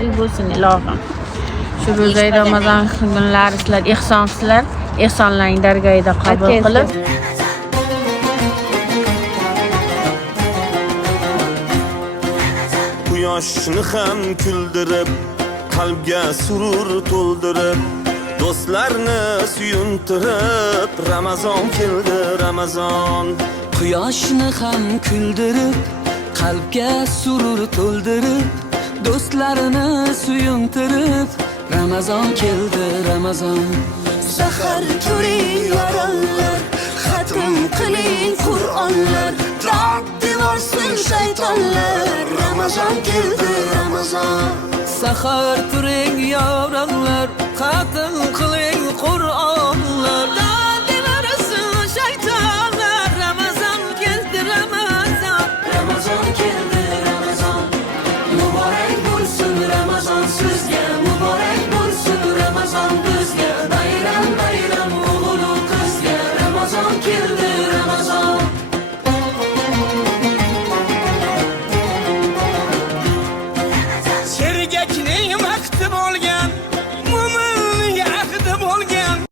tinchlik bo'lsin ilohim. Shu ro'za Ramazon kunlari sizlar ehsonsizlar. Ehsonlaring dargohida qabul qilib Quyoshni ham kuldirib, qalbga surur to'ldirib, do'stlarni suyuntirib, Ramazon keldi, Ramazon. Quyoshni ham kuldirib, qalbga surur to'ldirib, do'stlarini suyuntirib, Ramazon keldi, Ramazon. Sahar ko'ring yoronlar, xatm qiling Qur'onlar, dod devorsin shaytonlar. Ramazon keldi, Ramazon. Sahar turing yoronlar, xatm qiling Qur'onlar, dod devorsin shaytonlar. Ramazon keldi, Ramazon. Ramazon keldi, Ramazon. Muborak bo'lsin Ramazon sizga, muborak bo'lsin Ramazon bizga. Bayram bayram o'g'il qizga, Ramazon keldi, Ramazon. Sergakni